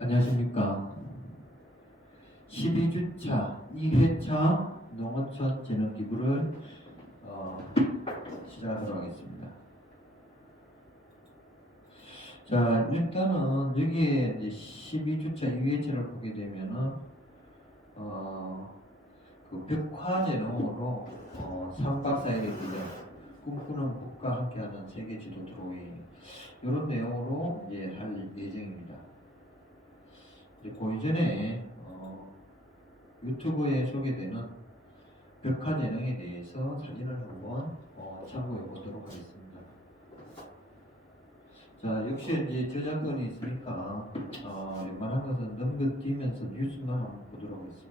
안녕하십니까. 12주차 2회차 농어촌 재능기부를 어, 시작하도록 하겠습니다. 자, 일단은 여기에 이제 12주차 2회차를 보게 되면은, 어, 그 벽화재능으로 어, 3박 4일의 기념, 꿈꾸는 북과 함께하는 세계 지도 드로잉, 이런 내용으로 이제 할 예정입니다. 이제 그 이전에 어, 유튜브에 소개되는 벽화 재능에 대해서 사진을 한번 어, 참고해 보도록 하겠습니다. 자, 역시 이제 저작권이 있으니까 어, 웬만한 것은 넘겨뛰면서 뉴스만 한번 보도록 하겠습니다.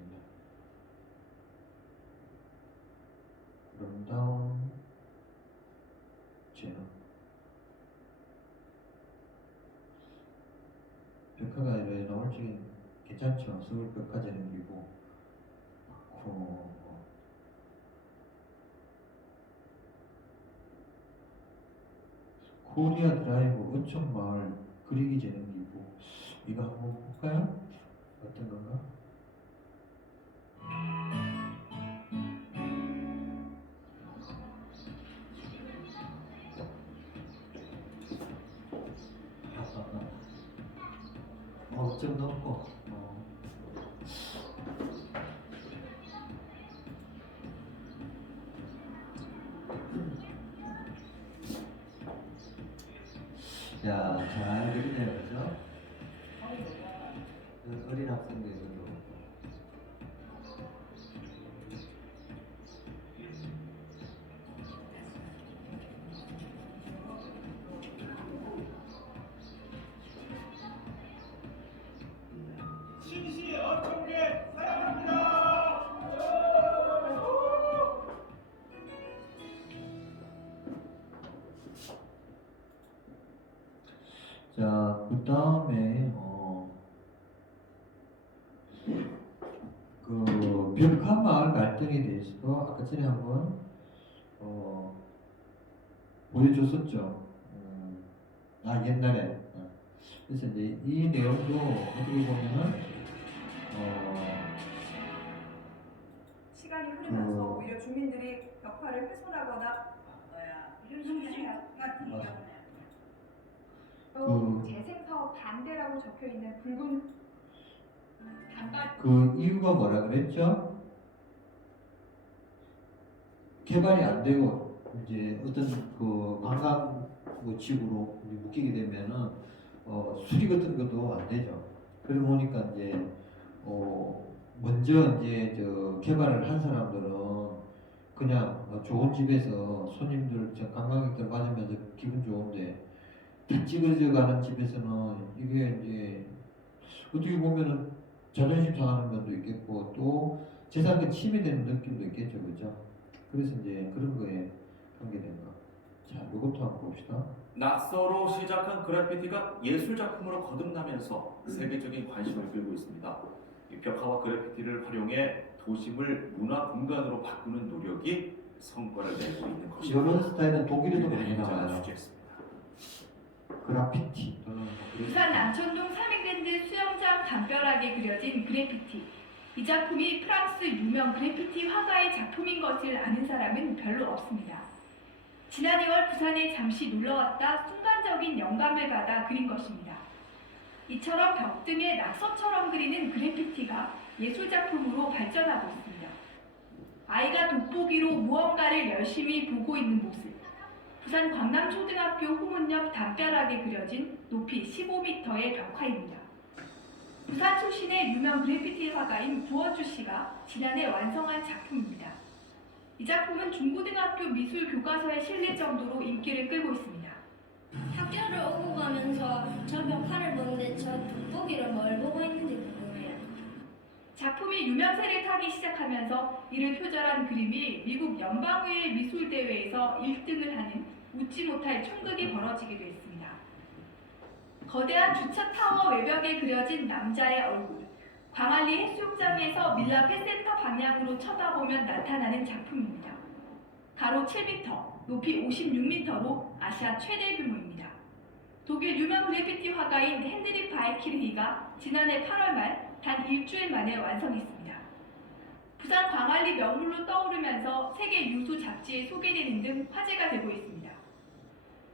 아름다운 재능 벽화가 이래 나올지 괜찮죠? 서울 벽화재는 이고 그 코리아 드라이브 은천 마을 그리기 재능기고 이거 한번 볼까요? 어떤 건가? 어, 좀 넘고 어. 야, 잘 그리네요, 그죠? 그 어린 학생들도 전에 한번 어, 보여줬었죠. 음, 아 옛날에. 어. 그래서 이제 이 내용도 어떻게 보면은 어, 시간이 흐르면서 어. 오히려 주민들이 벽화를 훼손하거나 뭐야 이런 소리가 같은 맞아. 경우는 또 그- 재생 사업 반대라고 적혀 있는 붉은 단발 그 이유가 뭐라 그랬죠? 개발이 안 되고 이제 어떤 그 관광 뭐 지구로 묶이게 되면은 어, 수리 같은 것도 안 되죠. 그러다 보니까 이제 어, 먼저 이제 저 개발을 한 사람들은 그냥 어, 좋은 집에서 손님들 저 관광객들 맞으면서 기분 좋은데 다 찌그러져 가는 집에서는 이게 이제 어떻게 보면은 자존심 상하는 면도 있겠고 또 재산권 침해되는 느낌도 있겠죠, 그죠? 그래서 이제 그런 거에 관계된 거. 자, 이것도 한번 봅시다. 낙서로 시작한 그래피티가 예술 작품으로 거듭나면서 세계적인 관심을 끌고 있습니다. 이 벽화와 그래피티를 활용해 도심을 문화 공간으로 바꾸는 노력이 성과를 내고 있는 것입니다. 이런 스타일은 독일에도 많이 행자가 나와요. 또는 뭐 그래서 부산 남천동 삼행랜드 수영장 담벼락에 그려진 그래피티. 이 작품이 프랑스 유명 그래피티 화가의 작품인 것을 아는 사람은 별로 없습니다. 지난 2월 부산에 잠시 놀러왔다 순간적인 영감을 받아 그린 것입니다. 이처럼 벽 등에 낙서처럼 그리는 그래피티가 예술작품으로 발전하고 있습니다. 아이가 돋보기로 무언가를 열심히 보고 있는 모습. 부산 광남초등학교 후문 옆 담벼락에 그려진 높이 15m의 벽화입니다. 부산 출신의 유명 그래피티 화가인 구어주 씨가 지난해 완성한 작품입니다. 이 작품은 중고등학교 미술 교과서에 실릴 정도로 인기를 끌고 있습니다. 학교를 오고 가면서 저 벽화를 보는데 저 돋보기를 뭘 보고 있는지 궁금해요. 작품이 유명세를 타기 시작하면서 이를 표절한 그림이 미국 연방의회 미술대회에서 1등을 하는 웃지 못할 총극이 벌어지기도 했습니다. 거대한 주차 타워 외벽에 그려진 남자의 얼굴, 광안리 해수욕장에서 밀라 폐센터 방향으로 쳐다보면 나타나는 작품입니다. 가로 7m, 높이 56m로 아시아 최대 규모입니다. 독일 유명 그래피티 화가인 핸드리 바이키르히가 지난해 8월 말 단 일주일 만에 완성했습니다. 부산 광안리 명물로 떠오르면서 세계 유수 잡지에 소개되는 등 화제가 되고 있습니다.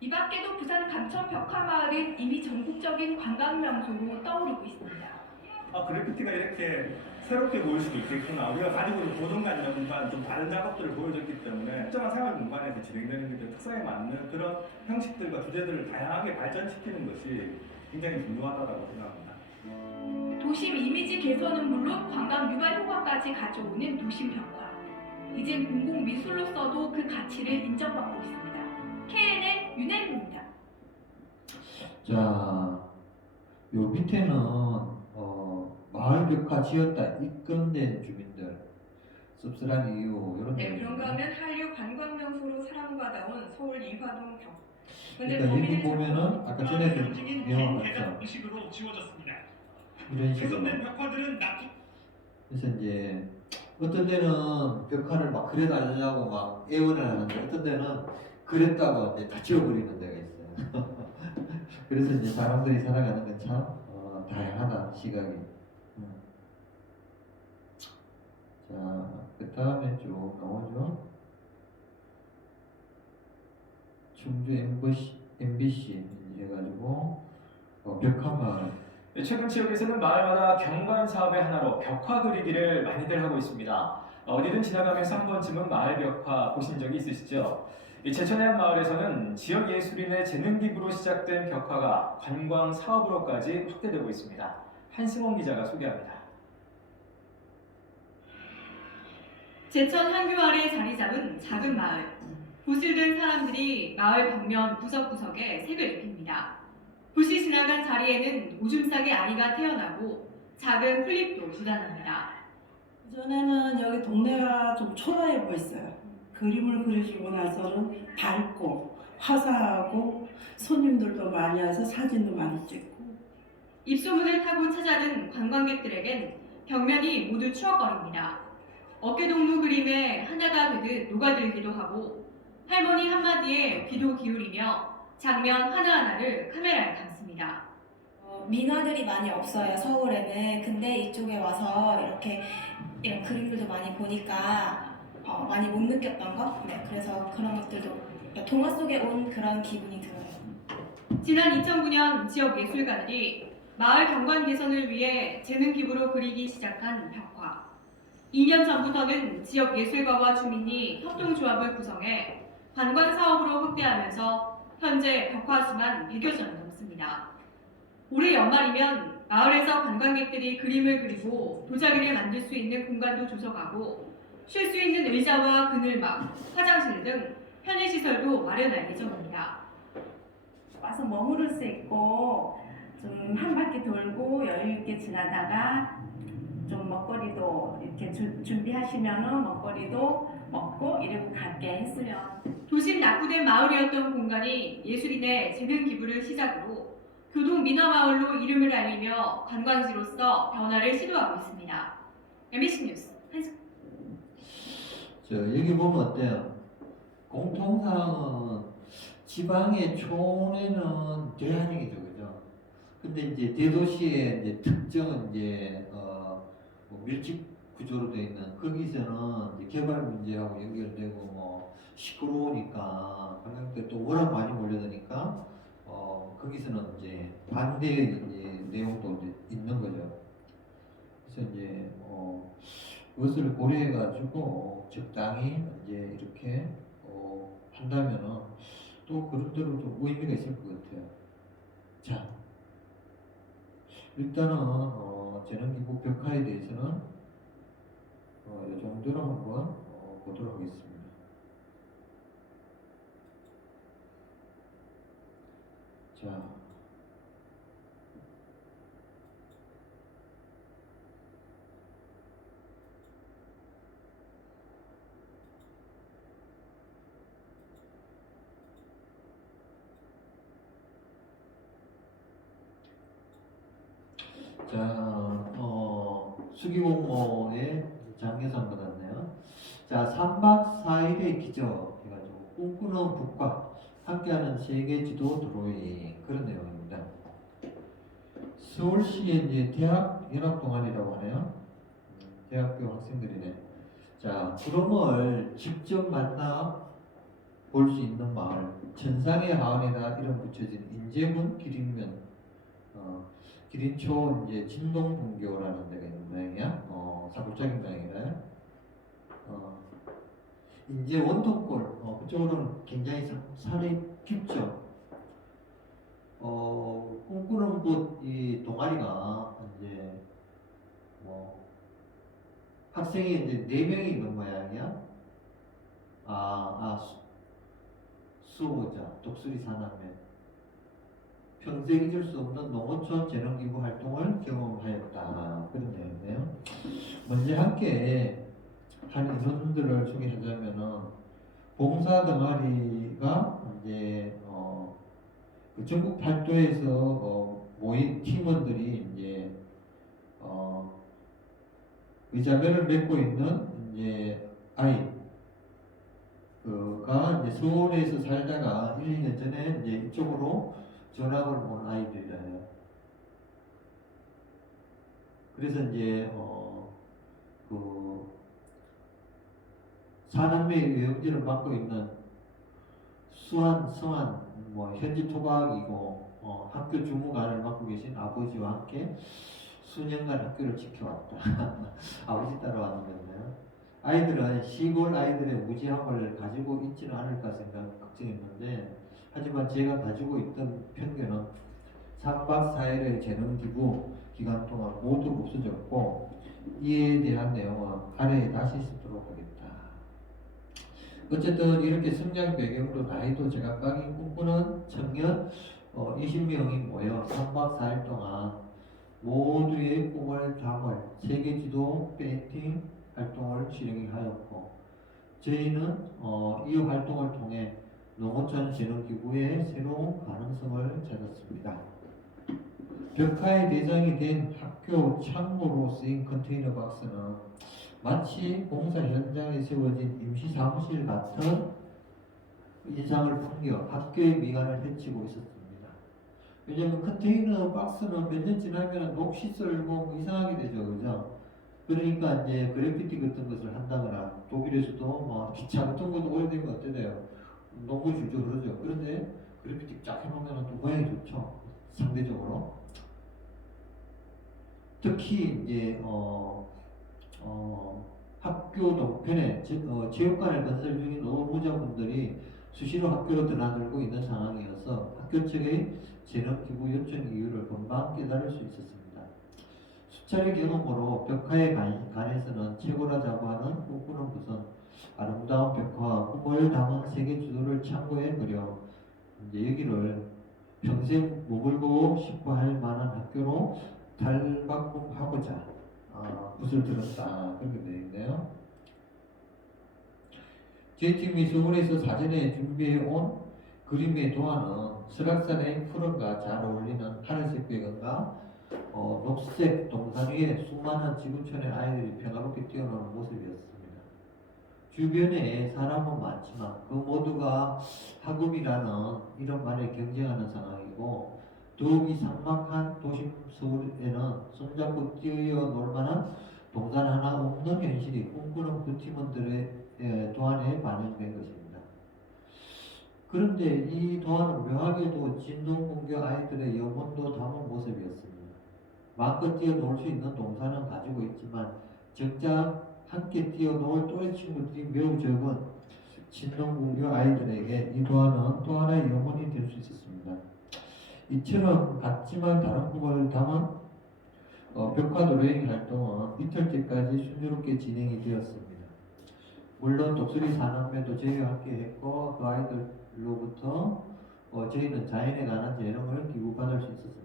이 밖에도 부산 감천 벽화마을은 이미 전국적인 관광 명소로 떠오르고 있습니다. 아 그래피티가 이렇게 새롭게 보일 수도 있겠구나. 우리가 가지고 있는 고정관념과 좀 다른 작업들을 보여줬기 때문에 특정한 생활 공간에서 진행되는 것들 특성에 맞는 그런 형식들과 주제들을 다양하게 발전시키는 것이 굉장히 중요하다고 생각합니다. 도심 이미지 개선은 물론 관광 유발 효과까지 가져오는 도심 벽화. 이젠 공공 미술로서도 그 가치를 인정받고 있습니다. KN의 윤혜림입니다. 자, 요 밑에는 어, 마을 벽화 지었다 입건된 주민들 씁쓸한 이유 이런 네. 그런가 하면 한류 관광 명소로 사랑받아온 서울 이화동 벽. 근데 그러니까 여기 보면은 아까 전에 그 명함 대장 같죠? 공식으로 지워졌습니다. 이런 식으로 벽화들은 납품 그래서 이제 어떤 데는 벽화를 막 그려달라고 막 애원을 하는데 어떤 데는 그렸다고 이제 다 지워버리는 데가 있어요. 그래서 이제 사람들이 살아가는 건참 어, 다양하다 시각이. 음. 자, 그 다음에 쭉 가보죠. 충주 MBC, MBC 해가지고 어, 벽화마을 네, 최근 지역에서는 마을마다 경관 사업의 하나로 벽화 그리기를 많이들 하고 있습니다. 어디든 지나가면서 한 번쯤은 마을 벽화 보신 적이 있으시죠? 제천의 한 마을에서는 지역 예술인의 재능 기부로 시작된 벽화가 관광 사업으로까지 확대되고 있습니다. 한승원 기자가 소개합니다. 제천 한교 아래 자리 잡은 작은 마을. 부실된 사람들이 마을 벽면 구석구석에 색을 입힙니다. 붓이 지나간 자리에는 오줌 싸개 아이가 태어나고 작은 풀잎도 묻어납니다. 전에는 여기 동네가 좀 초라해 보였어요. 그림을 그려주고 나서는 밝고 화사하고 손님들도 많이 와서 사진도 많이 찍고 입소문을 타고 찾아든 관광객들에겐 벽면이 모두 추억거리입니다. 어깨동무 그림에 하나가 되듯 녹아들기도 하고 할머니 한마디에 귀도 기울이며 장면 하나하나를 카메라에 담습니다. 어, 민화들이 많이 없어요 서울에는 근데 이쪽에 와서 이렇게 이런 그림들도 많이 보니까 어, 많이 못 느꼈던 거 네, 그래서 그런 것들도 그러니까 동화 속에 온 그런 기분이 들어요 지난 2009년 지역 예술가들이 마을 경관 개선을 위해 재능 기부로 그리기 시작한 벽화. 2년 전부터는 지역 예술가와 주민이 협동조합을 구성해 관광 사업으로 확대하면서 현재 벽화 수만 100여 점이 넘습니다. 올해 연말이면 마을에서 관광객들이 그림을 그리고 도자기를 만들 수 있는 공간도 조성하고 쉴 수 있는 의자와 그늘막, 화장실 등 편의 시설도 마련할 예정입니다. 와서 머무를 수 있고 좀 한 바퀴 돌고 여유 있게 지나다가 좀 먹거리도 이렇게 주- 준비하시면은 먹거리도 먹고 이러고 갈게 했으면 도심 낙후된 마을이었던 공간이 예술인의 재능 기부를 시작으로 교동 민화마을로 이름을 알리며 관광지로서 변화를 시도하고 있습니다. MBC 뉴스 저 여기 보면 어때요? 공통사항은 지방의 촌에는 대한민이죠, 그죠? 근데 이제 대도시의 이제 특정은 이제 어, 뭐 밀집 구조로 되어 있는 거기서는 이제 개발 문제하고 연결되고 뭐 시끄러우니까 관광객들 또 워낙 많이 몰려드니까 어 거기서는 이제 반대의 이제 내용도 이제 있는 거죠. 그래서 이제 어 그것을 고려해가지고 적당히 이제 이렇게 어, 한다면은 또 그런대로 좀 의미가 있을 것 같아요. 자, 일단은 어, 재능기부 벽화에 대해서는 어, 이 정도로 한번 어, 보도록 하겠습니다. 자. 자, 어, 수기공모의 장려상 받았네요. 자, 3박 4일의 기적 해가지고 꿈꾸는 북과 함께하는 세계 지도 드로잉 그런 내용입니다. 서울시의 이제 대학 연합 동아리라고 하네요. 음, 대학교 학생들이네. 자, 구름을 직접 만나 볼 수 있는 마을. 천상의 하원에다 이름 붙여진 인제군 기린면, 어, 기린초 이제 진동 분교라는 데가 있는 모양이야. 어, 사골짜기 모양이래. 어, 인제 원통골, 어, 그쪽으로는 굉장히 사- 살이 깊죠. 어, 꿈꾸는 곳이 동아리가 이제 뭐 학생이 이제 네 명이 있는 모양이야. 아, 아 수, 수호자, 독수리 사남매. 평생 잊을 수 없는 농어촌 재능기부 활동을 경험하였다. 그런 내용이네요. 먼저 함께 한 인원들을 소개하자면은 봉사 동아리가 이제 어, 그 전국 팔도에서 어, 모인 팀원들이 이제 어, 의자매를 맺고 있는 이제 아이 그가 이제 서울에서 살다가 1, 2년 전에 이제 이쪽으로 전학을 온 아이들이라 해요. 그래서 이제 어그 사남매 영지를 맡고 있는 수한, 성한, 뭐 현지 토박이고 어, 학교 주무관을 맡고 계신 아버지와 함께 수년간 학교를 지켜왔다. 아버지 따라왔는데요. 아이들은 시골 아이들의 무지함을 가지고 있지는 않을까 생각 걱정했는데 하지만 제가 가지고 있던 편견은 3박 4일의 재능 기부 기간 동안 모두 없어졌고 이에 대한 내용은 아래에 다시 쓰도록 하겠다. 어쨌든 이렇게 성장 배경으로 나이도 제각각인 꿈꾸는 청년 어, 20명이 모여 3박 4일 동안 모두의 꿈을 담을 세계 지도 페인팅 활동을 진행하였고 저희는 어, 이 활동을 통해 농어촌 재능기부의 새로운 가능성을 찾았습니다. 벽화의 대상이 된 학교 창고로 쓰인 컨테이너 박스는 마치 공사 현장에 세워진 임시 사무실 같은 인상을 풍겨 학교의 미관을 해치고 있었습니다. 왜냐면 컨테이너 박스는 몇 년 지나면 녹시 썰고 뭐 이상하게 되죠, 그죠? 그러니까 이제 그래피티 같은 것을 한다거나 독일에서도 뭐 기차 같은 것도 오래된 거 어때요? 너무 주죠, 그러죠. 그런데 그래피티 쫙 해놓으면 또 모양이 좋죠, 상대적으로. 특히 이제 어, 어, 학교 동편에 제, 어, 체육관을 건설 중인 노무자분들이 수시로 학교로 드나들고 있는 상황이어서 학교 측의 재능 기부 요청 이유를 금방 깨달을 수 있었습니다. 수차례 경험으로 벽화에 관- 관해서는 최고라자고 하는 꿈꾸는 것은 아름다운 벽화와 꿈을 담은 세계 주도를 참고해 그려 이제 여기를 평생 머물고 싶어 할 만한 학교로 탈바꿈하고자 아, 붓을 들었다 그렇게 되어 있네요. 저희 팀이 서울에서 사전에 준비해 온 그림의 도안은 설악산의 푸른과 잘 어울리는 하늘색 배경과 어, 녹색 동산 위에 수많은 지구촌의 아이들이 평화롭게 뛰어노는 모습이었습니다. 주변에 사람은 많지만 그 모두가 학업이라는 이런 말에 경쟁하는 상황이고 더욱이 삭막한 도심 서울에는 손잡고 뛰어 놀 만한 동산 하나 없는 현실이 꿈꾸는 그 팀원들의 예, 도안에 반영된 것입니다. 그런데 이 도안은 묘하게도 진동공교 아이들의 영혼도 담은 모습이었습니다. 마음껏 뛰어놀 수 있는 동산은 가지고 있지만 적자 함께 뛰어놀 또래 친구들이 매우 적은 진동공교 아이들에게 이 도안은 또 하나의 영혼이 될 수 있었습니다. 이처럼 같지만 다른 꿈을 담은 어, 벽화 도레인 활동은 이틀째까지 순조롭게 진행이 되었습니다. 물론 독수리 산업에도 저희와 함께 했고 그 아이들로부터 어, 저희는 자연에 관한 재능을 기부받을 수 있었습니다.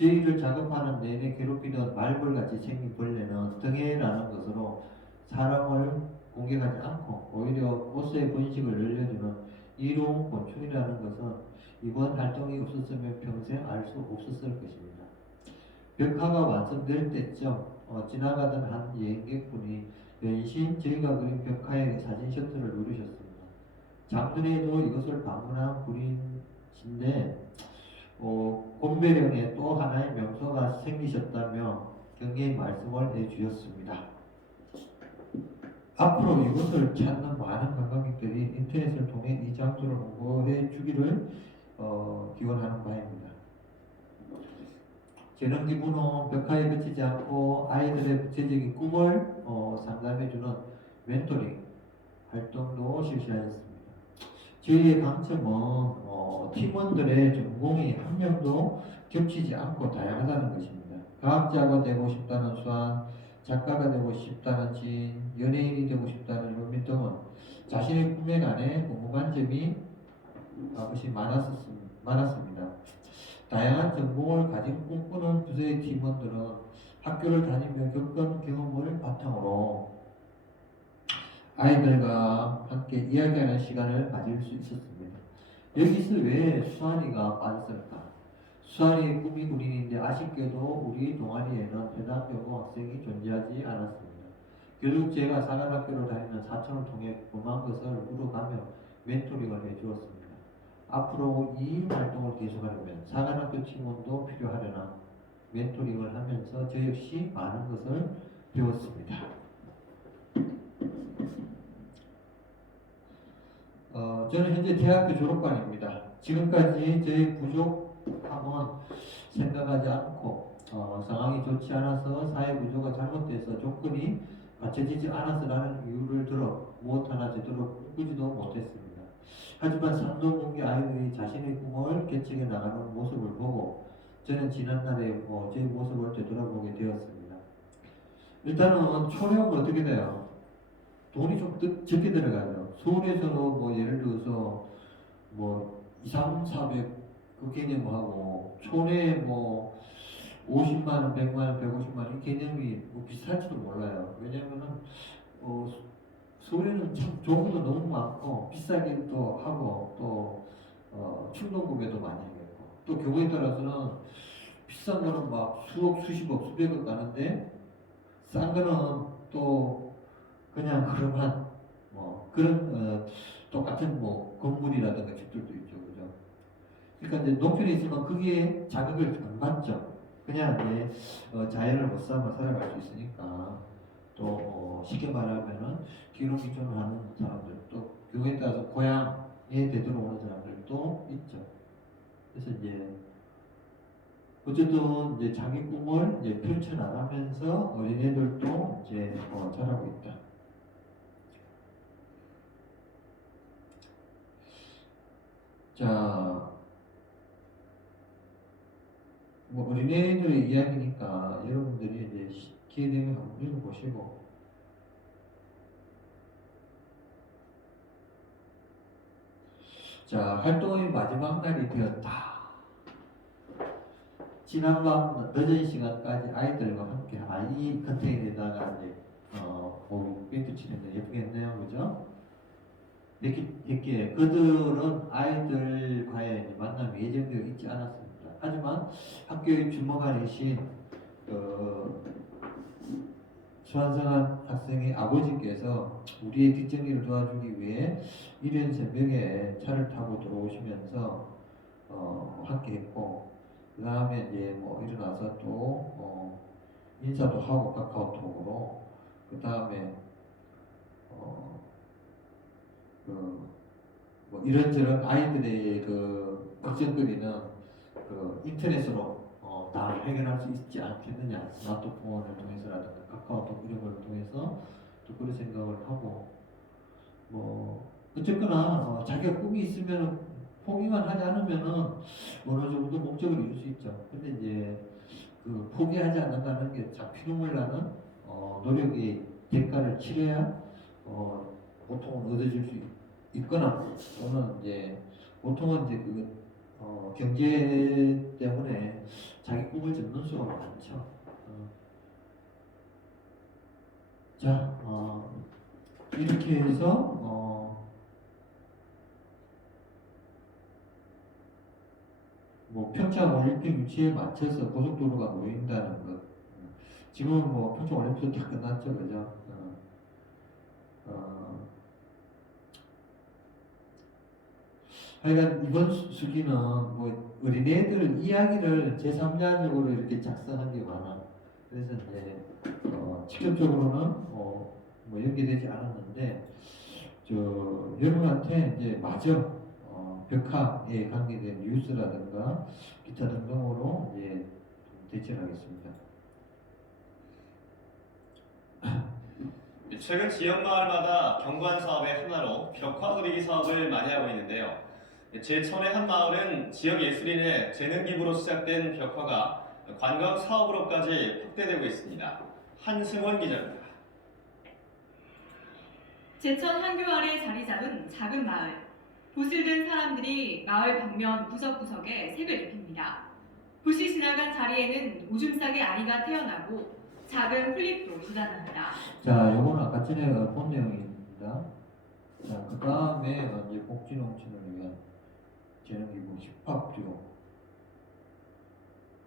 저희를 작업하는 내내 괴롭히던 말벌같이 생긴 벌레는 등해라는 것으로 사람을 공격하지 않고 오히려 옷의 번식을 늘려주는 이로운 곤충이라는 것은 이번 활동이 없었으면 평생 알 수 없었을 것입니다. 벽화가 완성될 때쯤 어, 지나가던 한 여행객분이 연신 저희가 그린 벽화의 사진 셔터를 누르셨습니다. 작년에도 이것을 방문한 불인인데 어, 곰배령에 또 하나의 명소가 생기셨다며 경계의 말씀을 해주셨습니다. 앞으로 이것을 찾는 많은 관광객들이 인터넷을 통해 이 장소를 홍보해 주기를 어, 기원하는 바입니다. 재능 기부는 벽화에 그치지 않고 아이들의 구체적인 꿈을 어, 상담해주는 멘토링 활동도 실시하였습니다. 저희의 강점은 어, 팀원들의 전공이 한 명도 겹치지 않고 다양하다는 것입니다. 과학자가 되고 싶다는 수완, 작가가 되고 싶다는 지인, 연예인이 되고 싶다는 현민 등은 자신의 꿈에 관해 궁금한 점이 많았었습니다. 많았습니다. 다양한 전공을 가진 꿈꾸는 부서의 팀원들은 학교를 다니며 겪은 경험을 바탕으로 아이들과 함께 이야기하는 시간을 가질 수 있었습니다. 여기서 왜 수환이가 빠졌을까? 수환이의 꿈이 군인인데 아쉽게도 우리 동아리에는 여고 학생이 존재하지 않았습니다. 결국 제가 사관학교를 다니는 사촌을 통해 궁금한 것을 물어가며 멘토링을 해주었습니다. 앞으로 이 활동을 계속하려면 사관학교 팀원도 필요하려나 멘토링을 하면서 저 역시 많은 것을 배웠습니다. 어, 저는 현재 대학교 졸업반입니다. 지금까지 저의 부족함은 생각하지 않고 어, 상황이 좋지 않아서 사회 구조가 잘못돼서 조건이 갖춰지지 않아서라는 이유를 들어 무엇 하나 제대로 꾸지도 못했습니다. 하지만 삼동공개 아이들이 자신의 꿈을 개척해 나가는 모습을 보고 저는 지난날에 어, 제 모습을 되돌아보게 되었습니다. 일단은 초령은 어떻게 돼요? 돈이 좀 뜨- 적게 들어가죠. 서울에서는 뭐 예를 들어서 뭐 2, 3, 400 그 개념하고 촌에 뭐 50만 원, 100만 원, 150만 원 이 개념이 뭐 비슷할지도 몰라요. 왜냐면은 어, 서울에는 참 좋은 것도 너무 많고 비싸기도 하고 또 어, 충동 구매도 많이 하겠고 또 경우에 따라서는 비싼 거는 막 수억, 수십억, 수백억 가는데 싼 거는 또 그냥 그러한 뭐 그런 어, 똑같은 뭐 건물이라든가 집들도 있죠, 그죠? 그러니까 이제 농촌에 있으면 거기에 자극을 안 받죠. 그냥 이제 어, 자연을 못 삼아 살아갈 수 있으니까 또 어, 쉽게 말하면은 기농기촌을 하는 사람들 또 그거에 따라서 고향에 되돌아오는 사람들도 있죠. 그래서 이제 어쨌든 이제 자기 꿈을 이제 펼쳐나가면서 어린애들도 이제 어, 자라고 있다. 자, 뭐 어린애들의 이야기니까 여러분들이 이제 시- 기회 되면 한번 읽어보시고 자, 활동의 마지막 날이 되었다. 지난밤 늦은 시간까지 아이들과 함께 아이 컨테이너에다가 이제 어, 뭐 멘트 치는데 예쁘게 했네요, 그죠? 이렇게, 이렇게 그들은 아이들과의 만남이 예정되어 있지 않았습니다. 하지만 학교의 주무관이신 그 수완성한 학생의 아버지께서 우리의 뒷정리를 도와주기 위해 이른 새벽에 차를 타고 들어오시면서 어, 함께 했고 그 다음에 이제 뭐 일어나서 또 어, 인사도 하고 카카오톡으로 그 다음에 어, 그뭐 이런저런 아이들의 그 걱정거리는 그 인터넷으로 어, 다 해결할 수 있지 않겠느냐. 스마트폰을 통해서라든가 카카오톡 이런 걸 통해서 또 그런 생각을 하고. 뭐 어쨌거나 어, 자기가 꿈이 있으면 포기만 하지 않으면은 어느 정도 목적을 이룰 수 있죠. 근데 이제 그 포기하지 않는다는 게참 피눈물 나는 어, 노력의 대가를 치러야 어, 보통은 얻어질 수 있- 있거나 또는 이제 보통은 이제 그 어, 경제 때문에 자기 꿈을 접는 수가 많죠. 어. 자, 어, 이렇게 해서 어, 뭐 평창 올림픽 유치에 맞춰서 고속도로가 놓인다는 것. 지금은 뭐 평창 올림픽도 다 끝났죠, 그죠? 어, 어, 하여간 이번 수- 수기는 뭐 어린애들 이야기를 제3자적으로 이렇게 작성한 게 많아. 그래서 이제 어, 직접적으로는 어, 뭐 연계되지 않았는데 저 여러분한테 이제 마저 어, 벽화에 관계된 뉴스라든가 기타 등등으로 이제 대처를 하겠습니다. 최근 지역 마을마다 경관 사업의 하나로 벽화 그리기 사업을 많이 하고 있는데요. 제천의 한 마을은 지역 예술인의 재능 기부로 시작된 벽화가 관광 사업으로까지 확대되고 있습니다. 한승원 기자입니다. 제천 한교 아래 자리 잡은 작은 마을. 붓을 든 사람들이 마을 벽면 구석구석에 색을 입힙니다. 붓이 지나간 자리에는 오줌 싸개 아이가 태어나고 작은 플립도 묻어납니다. 자, 요거는 아까 전에 본 내용입니다. 자, 그 다음에 이제 복지 농촌을 위한 재능기부 힙합듀오.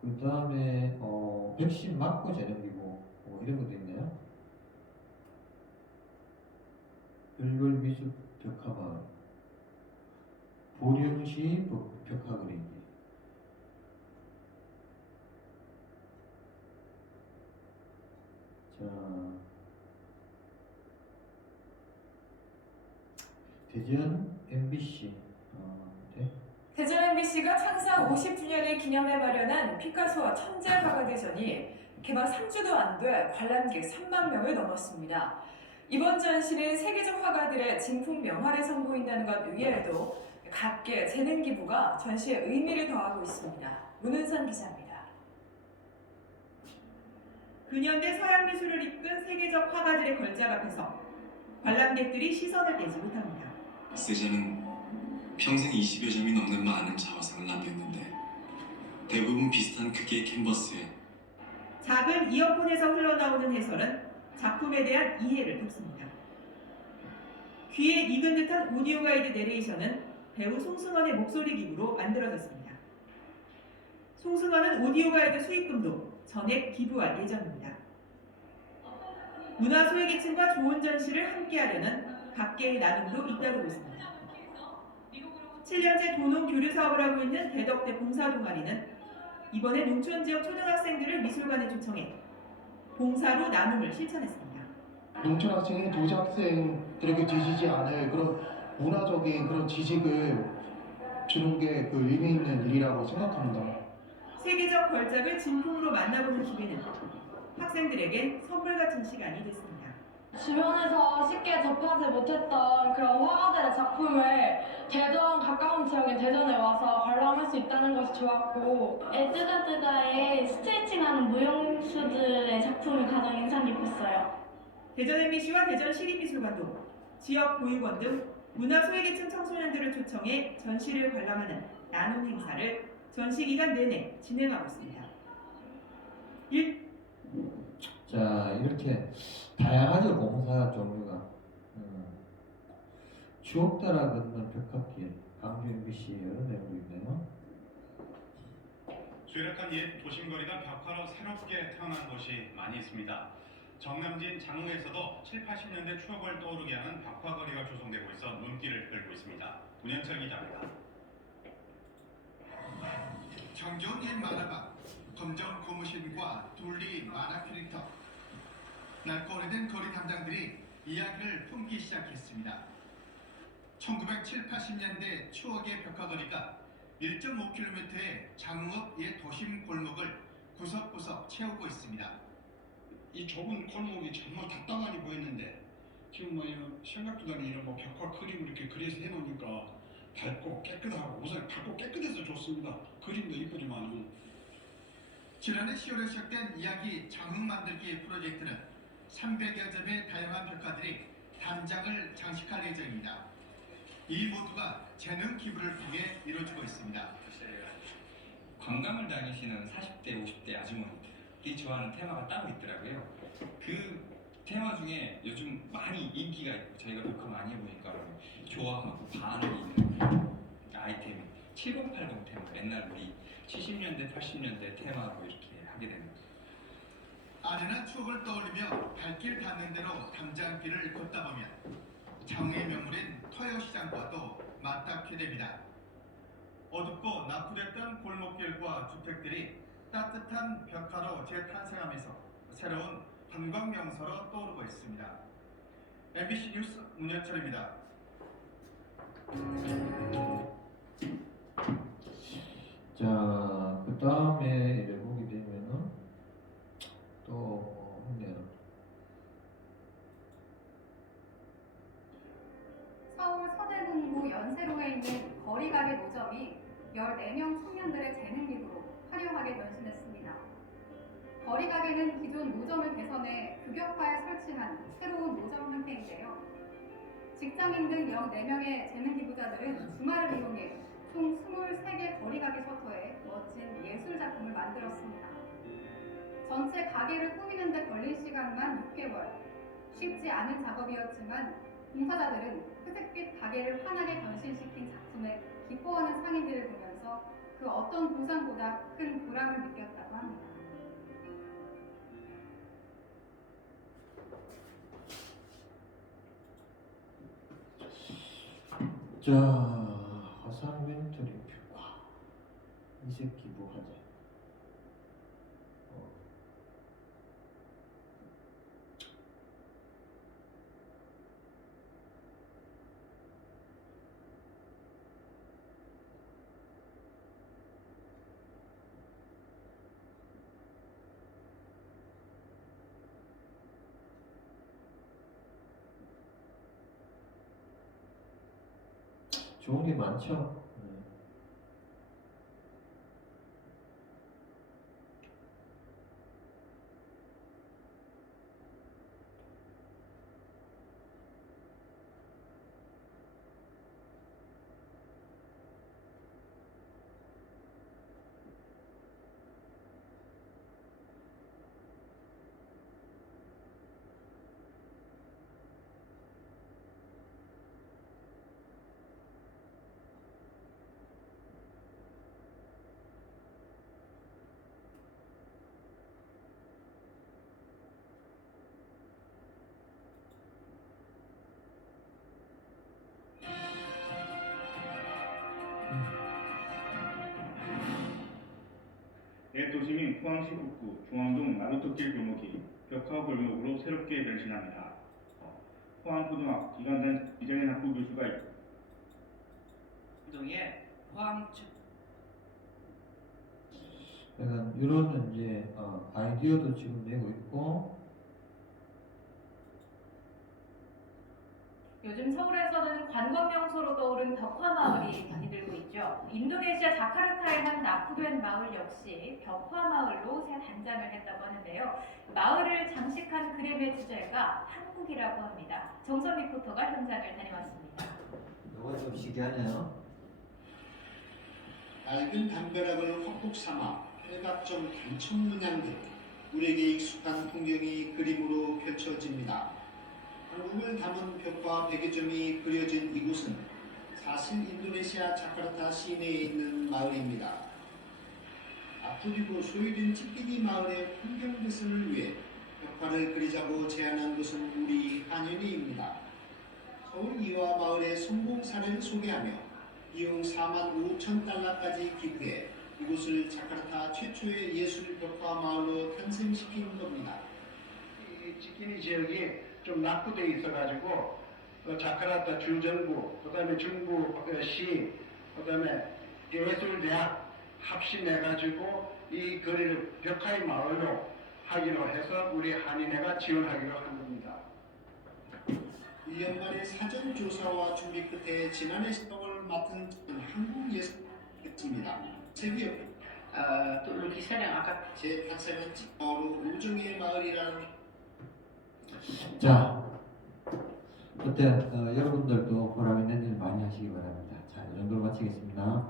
그 다음에 어, 백신 맞고 재능기부 뭐 이런 것도 있네요. 별별 미술 벽화마을. 보령시 벽- 벽화 그리기. 자, 대전 MBC. 대전 MBC가 창사 50주년을 기념해 마련한 피카소와 천재 화가 대전이 개막 3주도 안 돼 관람객 3만 명을 넘었습니다. 이번 전시는 세계적 화가들의 진품 명화를 선보인다는 것 외에도 각계 재능 기부가 전시에 의미를 더하고 있습니다. 문은선 기자입니다. 근현대 서양 미술을 이끈 세계적 화가들의 걸작 앞에서 관람객들이 시선을 떼지 못합니다. 세자는 평생 20여 점이 넘는 많은 자화상을 남겼는데 대부분 비슷한 크기의 캔버스에 작은 이어폰에서 흘러나오는 해설은 작품에 대한 이해를 돕습니다. 귀에 익은 듯한 오디오 가이드 내레이션은 배우 송승헌의 목소리 기부로 만들어졌습니다. 송승헌은 오디오 가이드 수익금도 전액 기부할 예정입니다. 문화 소외계층과 좋은 전시를 함께하려는 각계의 나눔도 잇따르고 있습니다. 7년째 도농 교류 사업을 하고 있는 대덕대 봉사 동아리는 이번에 농촌 지역 초등학생들을 미술관에 초청해 봉사로 나눔을 실천했습니다. 농촌 학생이 도시 학생들에게 뒤지지 않을 그런 문화적인 그런 지식을 주는 게 그 의미 있는 일이라고 생각합니다. 세계적 걸작을 진품으로 만나보는 기회는 학생들에겐 선물 같은 시간이 됐습니다. 주변에서 쉽게 접하지 못했던 그런 화가들의 작품을 대전 가까운 지역인 대전에 와서 관람할 수 있다는 것이 좋았고 에드가드가의 스트레칭하는 무용수들의 작품이 가장 인상 깊었어요. 대전 MBC와 대전 시립미술관도 지역 보육원 등 문화 소외계층 청소년들을 초청해 전시를 관람하는 나눔 행사를 전시 기간 내내 진행하고 있습니다. 일, 자 이렇게 다양하죠 봉사 종류가 음. 추억 따라 걷는 벽화길 강주 MBC 여러 내용도 있네요 쇠락한 옛 도심거리가 벽화로 새롭게 태어난 곳이 많이 있습니다. 정남진 장흥에서도 7, 80년대 추억을 떠오르게 하는 벽화거리가 조성되고 있어 눈길을 끌고 있습니다. 문현철 기자입니다. 정겨운 옛 만화가 검정 고무신과 둘리 만화 캐릭터 오래된 거리 담당들이 이야기를 품기 시작했습니다. 1970, 80년대 추억의 벽화거리가 1.5km의 장흥읍 옛 도심 골목을 구석구석 채우고 있습니다. 이 좁은 골목이 정말 답답하게 보였는데 지금 뭐 이런 생각도 않은 이런 뭐 벽화 그림을 이렇게 그려서 해놓으니까 밝고 깨끗하고 우선 밝고 깨끗해서 좋습니다. 그림도 이쁘지만 지난해 10월에 시작된 이야기 장흥 만들기 프로젝트는 300여 점의 다양한 벽화들이 담장을 장식할 예정입니다. 이 모두가 재능 기부를 통해 이루어지고 있습니다. 관광을 다니시는 40대, 50대 아주머니들이 좋아하는 테마가 따로 있더라고요. 그 테마 중에 요즘 많이 인기가 있고 저희가 녹화 많이 해보니까 좋아하고 반응이 있는 아이템이 7080 테마. 옛날 우리 70년대, 80년대 테마로 이렇게 하게 되는. 아련한 추억을 떠올리며 발길 닿는 대로 담장길을 걷다 보면 장흥의 명물인 터여시장과도 맞닿게 됩니다. 어둡고 낙후됐던 골목길과 주택들이 따뜻한 벽화로 재탄생하면서 새로운 관광 명소로 떠오르고 있습니다. MBC 뉴스 문현철입니다. 자, 그 다음에 이제 보게 되면은 또 있네요. 서울 연세로에 있는 거리가게 노점이 14명 청년들의 재능 기부로 화려하게 변신했습니다. 거리가게는 기존 노점을 개선해 규격화에 설치한 새로운 노점 형태인데요. 직장인 등 14명의 재능 기부자들은 주말을 이용해 총 23개 거리가게 셔터에 멋진 예술 작품을 만들었습니다. 전체 가게를 꾸미는 데 걸린 시간만 6개월. 쉽지 않은 작업이었지만 봉사자들은 회색빛 가게를 환하게 변신시킨 작품에 기뻐하는 상인들을 보면서 그 어떤 보상보다 큰 보람을 느꼈다고 합니다. 자, 화상 멘토링 벽화. 이색 기부 화제. 어. 게 많죠. 도심인 포항시 북구 중앙동 나루터길 골목이 벽화 골목으로 새롭게 변신합니다. 포항고등학 기관단 이정현 학부 교수가 동의 포항 측 약간 이런 이제 어, 아이디어도 지금 내고 있고 요즘 서울에서는 관광 명소로 떠오른 벽화 마을이 많이 들고 있죠. 인도네시아 자카르타의 한 납부된 마을 역시 벽화 마을로 새 단장을 했다고 하는데요. 마을을 장식한 그림의 주제가 한국이라고 합니다. 정선 리포터가 현장을 다녀왔습니다. 이거 좀 신기하네요. 낡은 담벼락을 화폭 삼아 팔각정 단청 문양 등 우리에게 익숙한 풍경이 그림으로 펼쳐집니다. 한국을 담은 벽화 100여 점이 그려진 이곳은 사실 인도네시아 자카르타 시내에 있는 마을입니다. 아프리고 소유된 찌피디 마을의 풍경 개선을 위해 벽화를 그리자고 제안한 것은 우리 한연희입니다. 서울 이화 마을의 성공 사례를 소개하며 비용 4만 5천 달러까지 기부해 이곳을 자카르타 최초의 예술 벽화 마을로 탄생시킨 겁니다. 이 지키니 지역이 좀 낙후돼 있어가지고 그 자카르타 주정부, 그 다음에 중부 그 시, 그 다음에 예술대학 합심해가지고 이 거리를 벽화의 마을로 하기로 해서 우리 한인회가 지원하기로 한 겁니다. 1년 만에 사전 조사와 준비 끝에 지난해 시동을 맡은 한국예술입니다. 세비역 어, 또 루키 사랑 아까 재탄생한 마을로 우정의 마을이라는 자, 어때 어, 여러분들도 보람 있는 일 많이 하시기 바랍니다. 자, 이 정도로 마치겠습니다.